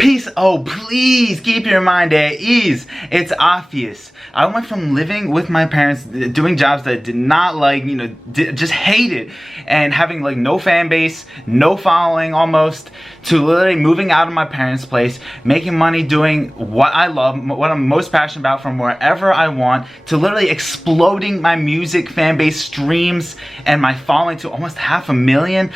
Peace. Oh, please keep your mind at ease. It's obvious. I went from living with my parents, doing jobs that I did not like, just hated, and having like no fan base, no following almost, to literally moving out of my parents' place, making money doing what I love, what I'm most passionate about from wherever I want, to literally exploding my music fan base, streams, and my following to almost 500,000.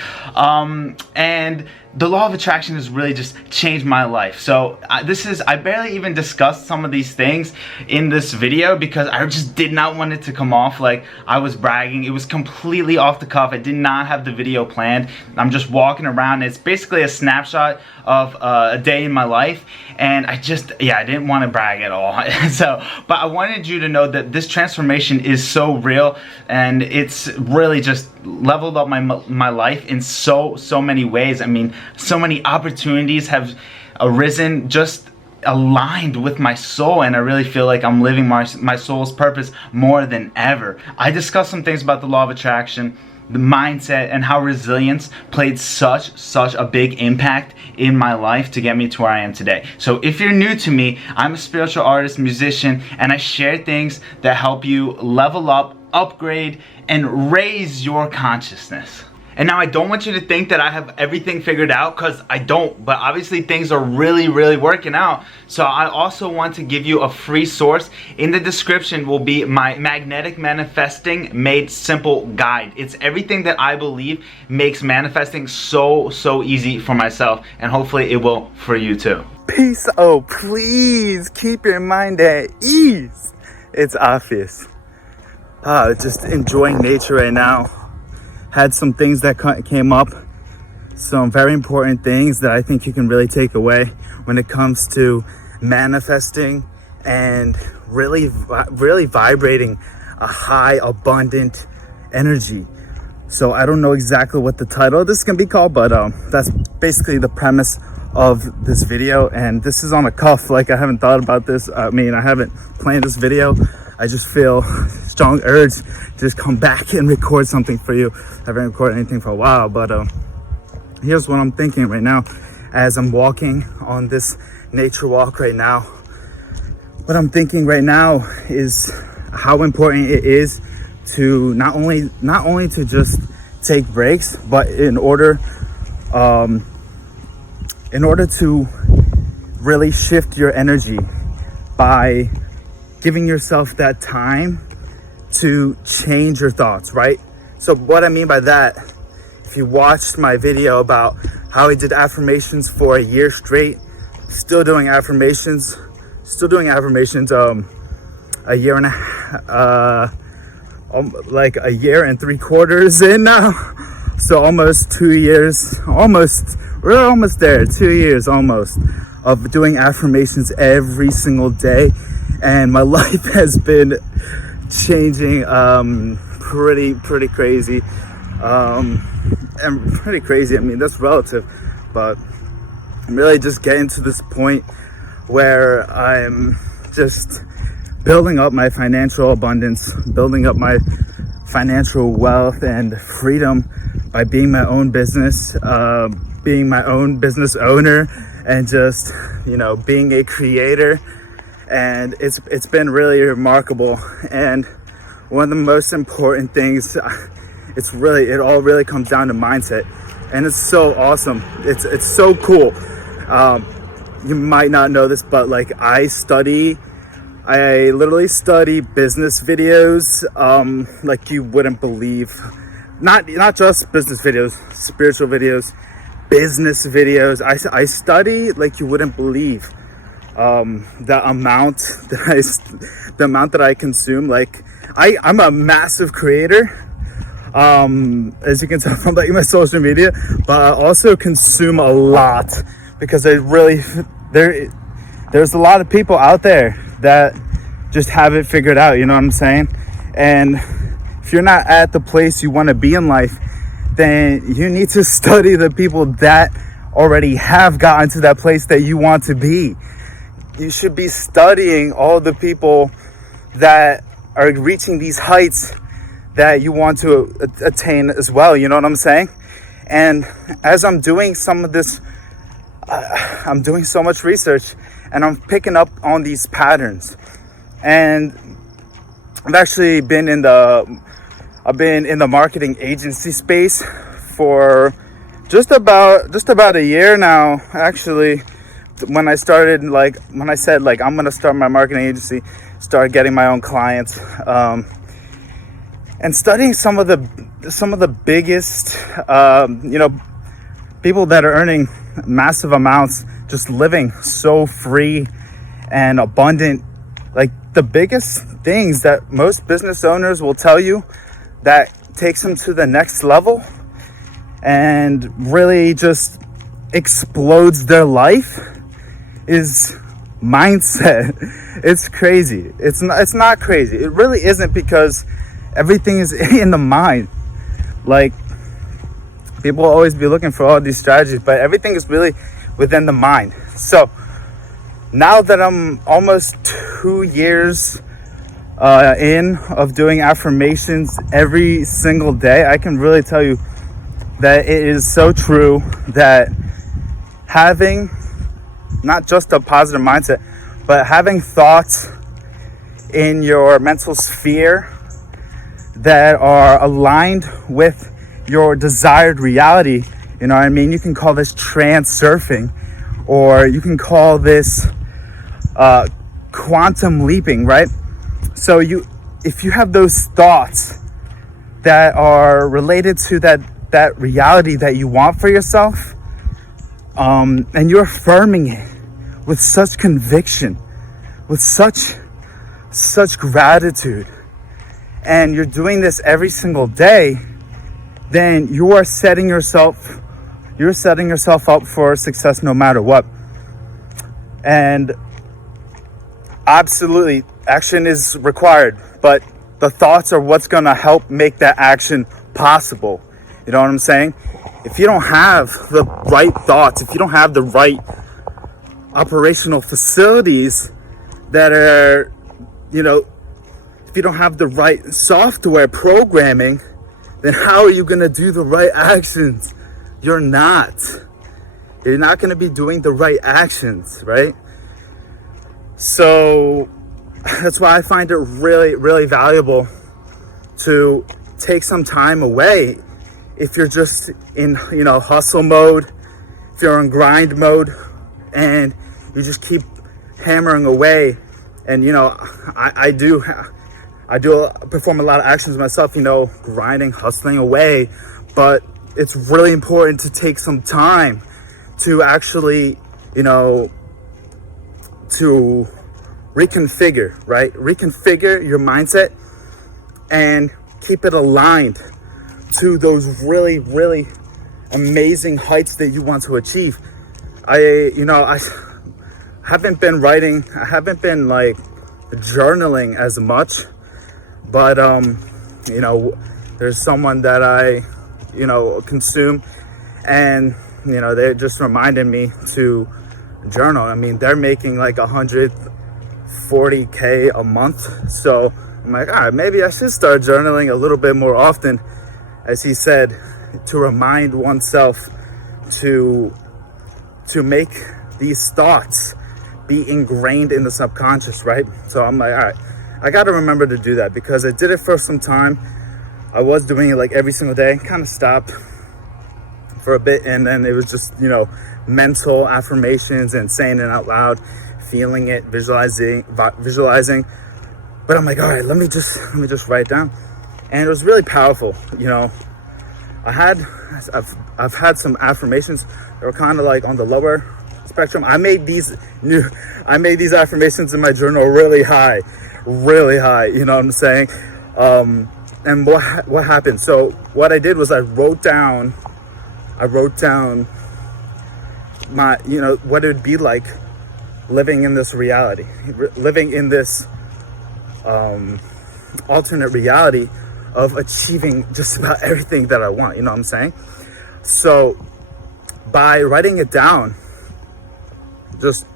And the law of attraction has really just changed my life. So I barely even discussed some of these things in this video because I just did not want it to come off like I was bragging. It was completely off the cuff. I did not have the video planned. I'm just walking around. It's basically a snapshot of a day in my life, and I didn't want to brag at all. But I wanted you to know that this transformation is so real, and it's really just leveled up my life in so many ways. I mean, so many opportunities have arisen just aligned with my soul, and I really feel like I'm living my soul's purpose more than ever. I discussed some things about the law of attraction, the mindset, and how resilience played such a big impact in my life to get me to where I am today. So if you're new to me, I'm a spiritual artist, musician, and I share things that help you level up, upgrade, and raise your consciousness. And now I don't want you to think that I have everything figured out, because I don't, but obviously things are really working out. So I also want to give you a free source. In the description will be my Magnetic Manifesting Made Simple guide. It's everything that I believe makes manifesting so easy for myself, and hopefully it will for you too. Peace. Oh, please keep your mind at ease. It's obvious. Just enjoying nature right now. Had some things that came up, some very important things that I think you can really take away when it comes to manifesting and really vibrating a high, abundant energy. So I don't know exactly what the title of this is gonna be called, but that's basically the premise of this video. And this is on a cuff, like I haven't thought about this. I mean, I haven't planned this video. I just feel strong urge to just come back and record something for you. I haven't recorded anything for a while, but here's what I'm thinking right now as I'm walking on this nature walk right now. What I'm thinking right now is how important it is to not only to just take breaks, but in order to really shift your energy by giving yourself that time to change your thoughts, right? So what I mean by that, if you watched my video about how I did affirmations for a year straight, still doing affirmations, a year and like a year and 3/4 in now. So almost 2 years, we're almost there, 2 years almost of doing affirmations every single day. And my life has been changing pretty crazy. And pretty crazy, I mean, that's relative, but I'm really just getting to this point where I'm just building up my financial abundance, building up my financial wealth and freedom by being my own business, being my own business owner, and just, being a creator. And it's been really remarkable. And one of the most important things, it all really comes down to mindset, and it's so awesome. It's so cool. You might not know this, but like I literally study business videos like you wouldn't believe. Not just business videos, spiritual videos, business videos. I study like you wouldn't believe. The amount that I consume. Like I'm a massive creator, as you can tell from like my social media, but I also consume a lot because there's a lot of people out there that just have it figured out, you know what I'm saying? And if you're not at the place you want to be in life, then you need to study the people that already have gotten to that place that you want to be. You should be studying all the people that are reaching these heights that you want to attain as well, you know what I'm saying? And as I'm doing some of this I'm doing so much research and I'm picking up on these patterns. And I've actually been in the marketing agency space for just about a year now, actually. When I said I'm gonna start my marketing agency, start getting my own clients, and studying some of the biggest people that are earning massive amounts, just living so free and abundant. Like, the biggest things that most business owners will tell you that takes them to the next level and really just explodes their life is mindset. It's crazy. It's not crazy. It really isn't, because everything is in the mind. Like, people will always be looking for all these strategies, but everything is really within the mind. So now that I'm almost 2 years in of doing affirmations every single day, I can really tell you that it is so true that having not just a positive mindset, but having thoughts in your mental sphere that are aligned with your desired reality. You know what I mean? You can call this trance surfing, or you can call this quantum leaping, right? So if you have those thoughts that are related to that reality that you want for yourself, and you're affirming it with such conviction, with such gratitude, and you're doing this every single day, then you're setting yourself up for success no matter what. And absolutely, action is required, but the thoughts are what's going to help make that action possible. You know what I'm saying? If you don't have the right thoughts, if you don't have the right operational facilities that are, if you don't have the right software programming, then how are you going to do the right actions? You're not going to be doing the right actions, right? So that's why I find it really, really valuable to take some time away. If you're just in, hustle mode, if you're in grind mode, and you just keep hammering away, and I do perform a lot of actions myself, grinding, hustling away, but it's really important to take some time to actually, to reconfigure, right? Reconfigure your mindset and keep it aligned to those really, really amazing heights that you want to achieve. I haven't been writing, I haven't been journaling as much, but there's someone that I consume, and they just reminded me to journal. I mean, they're making like 140K a month, so I'm like, all right, maybe I should start journaling a little bit more often, as he said, to remind oneself to make these thoughts be ingrained in the subconscious, right? So I'm like, all right, I got to remember to do that, because I did it for some time. I was doing it every single day, kind of stopped for a bit, and then it was just, mental affirmations and saying it out loud, feeling it, visualizing. But I'm like, all right, let me just write it down. And it was really powerful. I've had some affirmations that were kind of on the lower spectrum. I made these affirmations in my journal really high, you know what I'm saying? And what happened? So what I did was I wrote down my, what it would be like living in this reality, living in this alternate reality of achieving just about everything that I want, you know what I'm saying? So by writing it down, just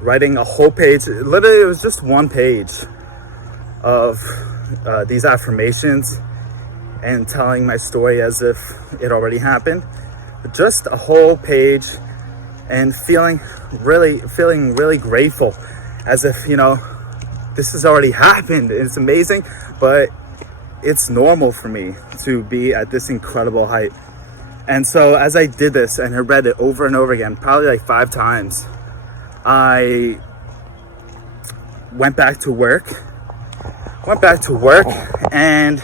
writing a whole page, literally it was just one page of these affirmations and telling my story as if it already happened, just a whole page, and feeling really grateful, as if, you know, this has already happened. It's amazing, but it's normal for me to be at this incredible height. And so as I did this and I read it over and over again, probably like 5 times, I went back to work, and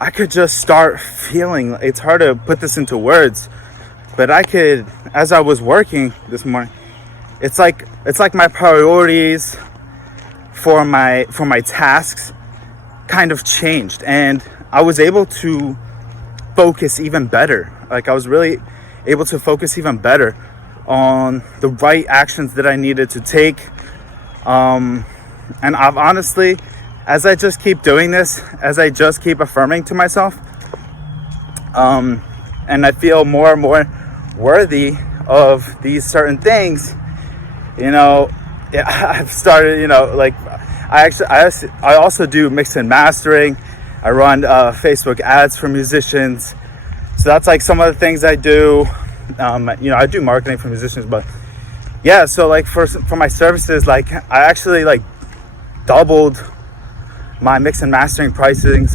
I could just start feeling, it's hard to put this into words, but I could, as I was working this morning, it's like my priorities for my tasks kind of changed, and I was able to focus even better. Like, I was really able to focus even better on the right actions that I needed to take. And I've honestly, as I just keep doing this, as I just keep affirming to myself, and I feel more and more worthy of these certain things, you know, I've started, you know, like, I also do mix and mastering. I run Facebook ads for musicians. So that's like some of the things I do. You know, I do marketing for musicians, but yeah, so like for my services, like I actually like doubled my mix and mastering pricing,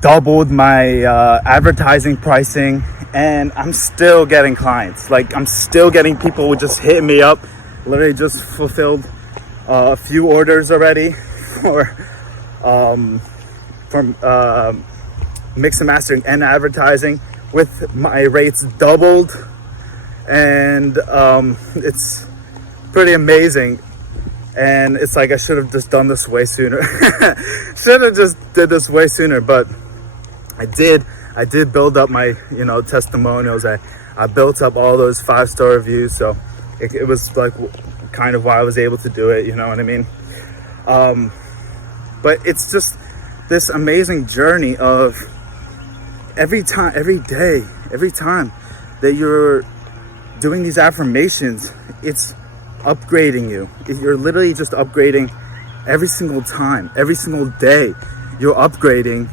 doubled my advertising pricing, and I'm still getting clients. Like, I'm still getting people who just hit me up. Literally just fulfilled a few orders already for mix and mastering and advertising, with my rates doubled, and it's pretty amazing. And it's like, I should have just done this way sooner. Should have just did this way sooner, but I did build up my, you know, testimonials. I built up all those 5-star reviews, so it was like kind of why I was able to do it, you know what I mean? But it's just this amazing journey of every time that you're doing these affirmations, it's upgrading you. You're literally just upgrading every single time, every single day. You're upgrading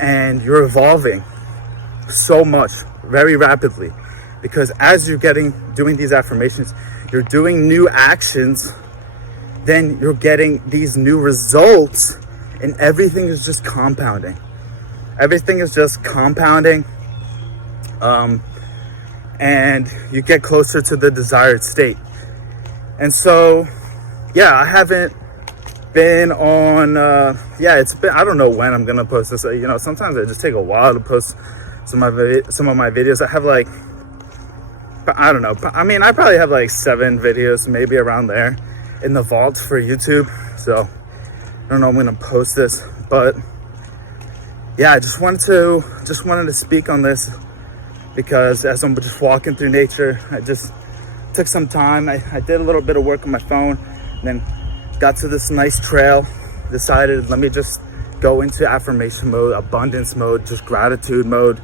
and you're evolving so much, very rapidly, because as you're doing these affirmations, you're doing new actions, then you're getting these new results, and everything is just compounding. Everything is just compounding, and you get closer to the desired state. And so, yeah, I haven't been on, it's been, I don't know when I'm gonna post this. You know, sometimes it just take a while to post some of my videos. I have like, I don't know, I mean, I probably have like 7 videos, maybe around there, in the vault for YouTube. So I don't know when I'm gonna post this, but yeah, I just wanted to speak on this, because as I'm just walking through nature, I just took some time. I did a little bit of work on my phone, and then got to this nice trail, decided, let me just go into affirmation mode, abundance mode, just gratitude mode.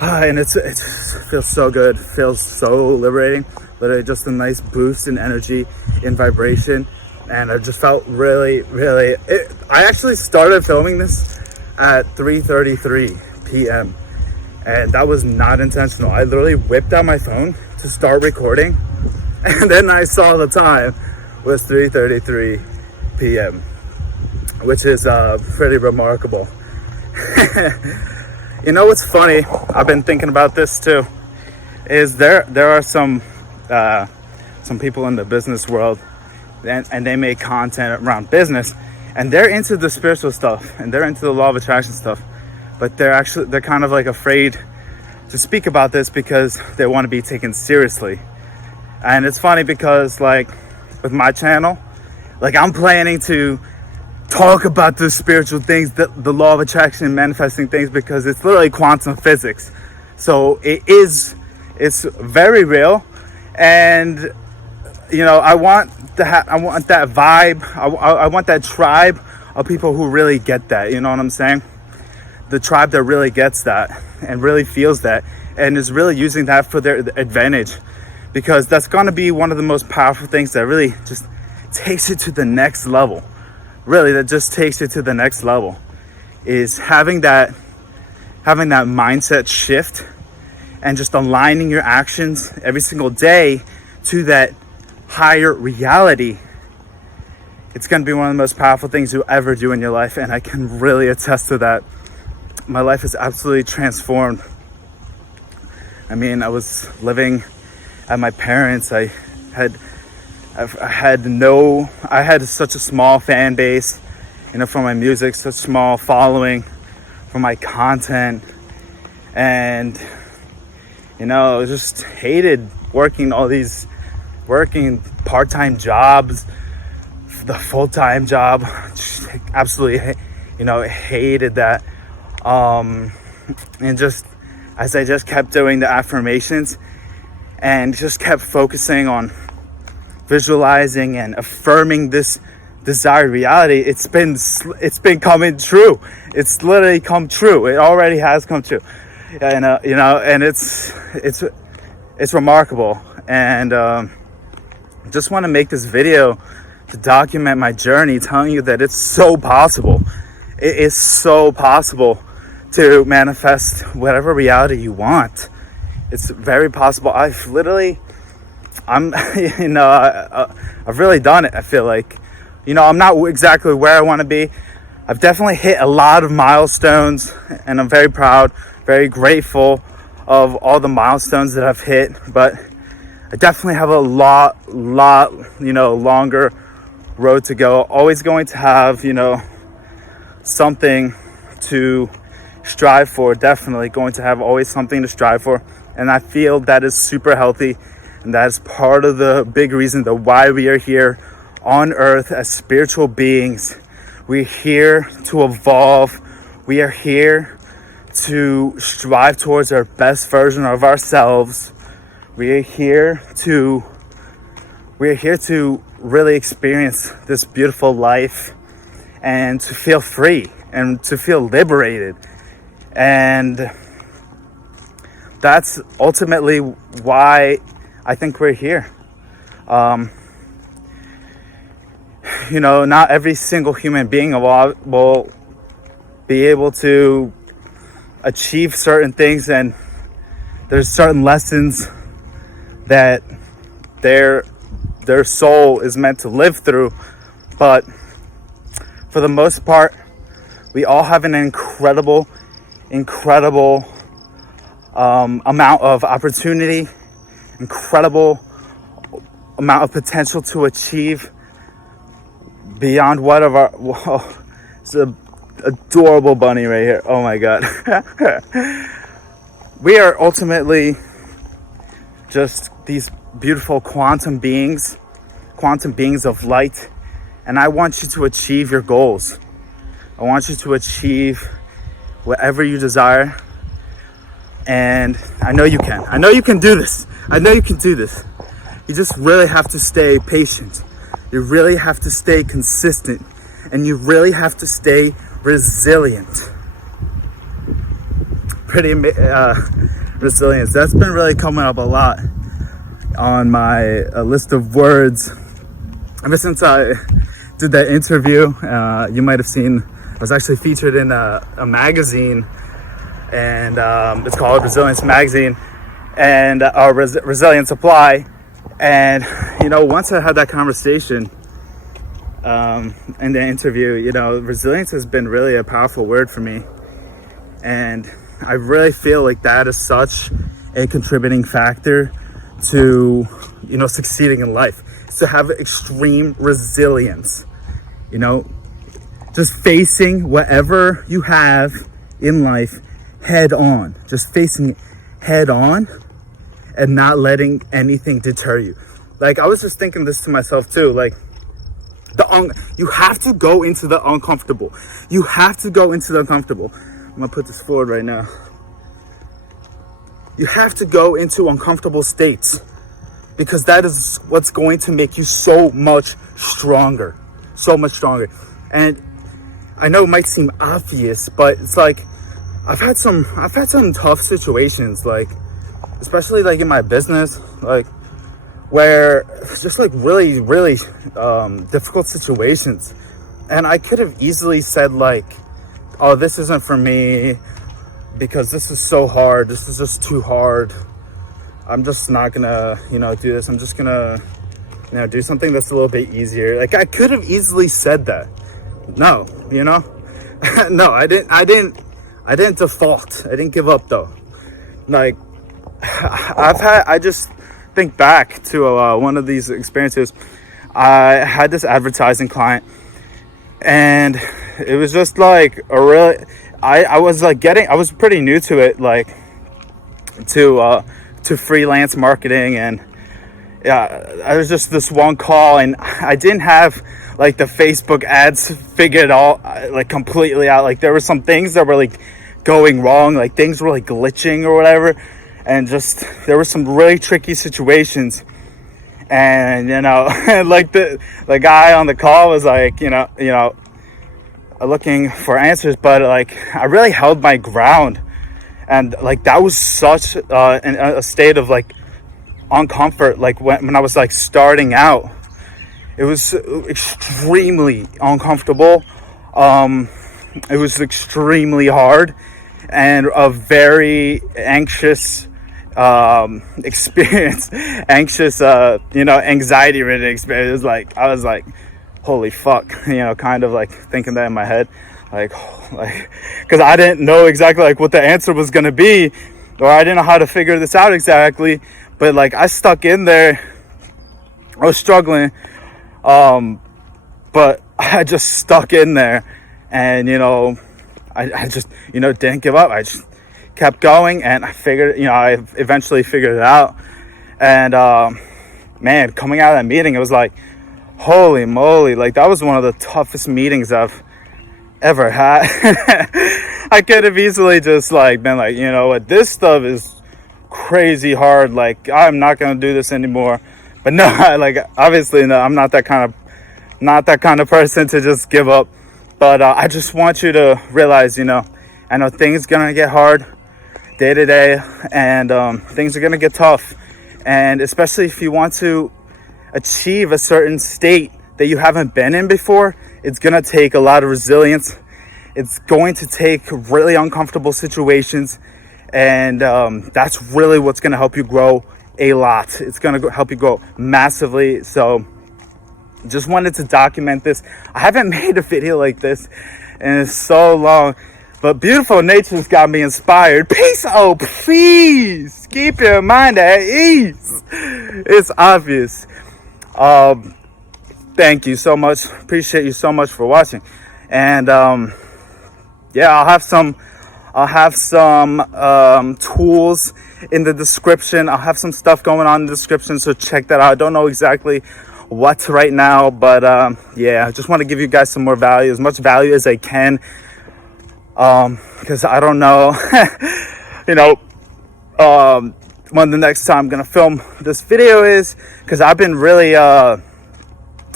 And it feels so good, feels so liberating. Literally just a nice boost in energy, in vibration. And I just felt really, I actually started filming this at 3:33 p.m. and that was not intentional. I literally whipped out my phone to start recording, and then I saw the time was 3:33 p.m., which is pretty remarkable. You know what's funny? I've been thinking about this too. Is there are some people in the business world, and they make content around business, and they're into the spiritual stuff, and they're into the law of attraction stuff, but they're kind of like afraid to speak about this because they want to be taken seriously. And it's funny because, like, with my channel, like, I'm planning to talk about the spiritual things, the law of attraction, manifesting things, because it's literally quantum physics. So it's very real, and you know, I want that vibe. I want that tribe of people who really get that. You know what I'm saying? The tribe that really gets that and really feels that and is really using that for their advantage, because that's going to be one of the most powerful things that really just takes it to the next level. Really, that just takes it to the next level is having that mindset shift and just aligning your actions every single day to that higher reality, it's going to be one of the most powerful things you'll ever do in your life. And I can really attest to that. My life is absolutely transformed. I mean, I was living at my parents. I had such a small fan base, for my music, such small following for my content. And, I just hated working part-time jobs, the full-time job. Just absolutely, hated that. And just as I just kept doing the affirmations and just kept focusing on visualizing and affirming this desired reality, it's been coming true. It's literally come true. It already has come true. And and it's remarkable. And just want to make this video to document my journey, telling you that it's so possible. It is so possible to manifest whatever reality you want. It's very possible. I've really done it. I feel like, I'm not exactly where I want to be. I've definitely hit a lot of milestones, and I'm very proud, very grateful of all the milestones that I've hit. But I definitely have a lot, longer road to go. Always going to have, something to strive for. Definitely going to have always something to strive for. And I feel that is super healthy. And that is part of the big reason that why we are here on earth as spiritual beings. We're here to evolve. We are here to strive towards our best version of ourselves. We're here to really experience this beautiful life and to feel free and to feel liberated. And that's ultimately why I think we're here. Not every single human being will be able to achieve certain things, and there's certain lessons that their soul is meant to live through. But for the most part, we all have an incredible amount of opportunity, incredible amount of potential to achieve beyond what of our, whoa, it's an adorable bunny right here. Oh my God. We are ultimately just these beautiful quantum beings of light. And I want you to achieve your goals. I want you to achieve whatever you desire. And I know you can. I know you can do this. I know you can do this. You just really have to stay patient. You really have to stay consistent. And you really have to stay resilient. Resilience. That's been really coming up a lot on my list of words. Ever since I did that interview, you might have seen, I was actually featured in a magazine, and it's called Resilience Magazine, and Resilience Apply. And once I had that conversation in the interview, resilience has been really a powerful word for me, and I really feel like that is such a contributing factor to succeeding in life. Is to have extreme resilience, just facing whatever you have in life head on, just facing it head on and not letting anything deter you. Like, I was just thinking this to myself too, like, you have to go into the uncomfortable. You have to go into the uncomfortable. I'm gonna put this forward right now. You have to go into uncomfortable states, because that is what's going to make you so much stronger. And I know it might seem obvious, but it's like I've had some tough situations, like especially like in my business, like where it's just like really difficult situations, and I could have easily said like, oh, this isn't for me, because this is so hard. This is just too hard. I'm just not gonna, do this. I'm just gonna, do something that's a little bit easier. Like, I could have easily said that. No, no, I didn't default. I didn't give up though. Like, I just think back to one of these experiences. I had this advertising client, and it was just like I was pretty new to it, like to freelance marketing. And yeah, I was just this one call, and I didn't have like the Facebook ads figured all like completely out. Like, there were some things that were like going wrong, like things were like glitching or whatever, and just there were some really tricky situations. And like the guy on the call was like, looking for answers, but like I really held my ground. And like that was such a state of like uncomfort. Like when I was like starting out, it was extremely uncomfortable. It was extremely hard and a very anxious experience, anxiety ridden experience. Like, I was like, holy fuck, kind of like thinking that in my head, like because I didn't know exactly like what the answer was going to be, or I didn't know how to figure this out exactly. But like, I stuck in there. I was struggling, but I just stuck in there, and I just didn't give up. I just kept going, and I eventually figured it out. And man, coming out of that meeting, it was like, holy moly, like that was one of the toughest meetings I've ever had. I could have easily just like been like, what, this stuff is crazy hard, like I'm not gonna do this anymore. But no, like obviously no, I'm not that kind of person to just give up. But I just want you to realize, I know things gonna get hard day to day, and things are gonna get tough. And especially if you want to achieve a certain state that you haven't been in before, it's gonna take a lot of resilience. It's going to take really uncomfortable situations, and that's really what's gonna help you grow a lot. It's gonna help you grow massively. So just wanted to document this. I haven't made a video like this in so long, but beautiful nature's got me inspired. Peace. Oh, please keep your mind at ease. It's obvious. Thank you so much. Appreciate you so much for watching. And yeah, I'll have some tools in the description. I'll have some stuff going on in the description, so check that out. I don't know exactly what right now, but yeah, I just want to give you guys some more value, as much value as I can, because I don't know when the next time I'm gonna film this video is, because I've been really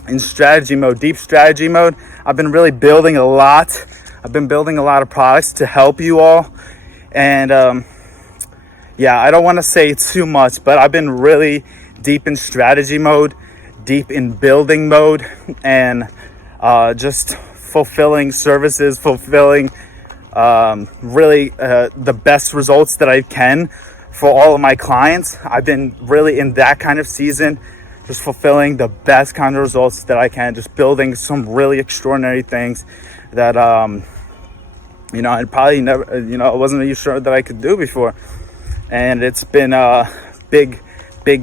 in strategy mode, deep strategy mode. I've been really building a lot. I've been building a lot of products to help you all. And yeah, I don't want to say too much, but I've been really deep in strategy mode, deep in building mode, and just fulfilling services, fulfilling really the best results that I can for all of my clients. I've been really in that kind of season, just fulfilling the best kind of results that I can, just building some really extraordinary things that I probably never, I wasn't even sure that I could do before. And it's been big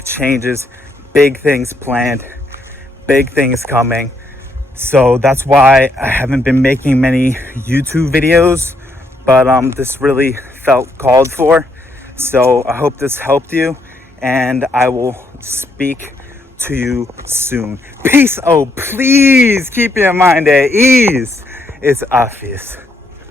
changes, big things planned, big things coming. So that's why I haven't been making many YouTube videos, but this really felt called for. So I hope this helped you, and I will speak to you soon. Peace. Oh, please keep your mind at ease. It's obvious.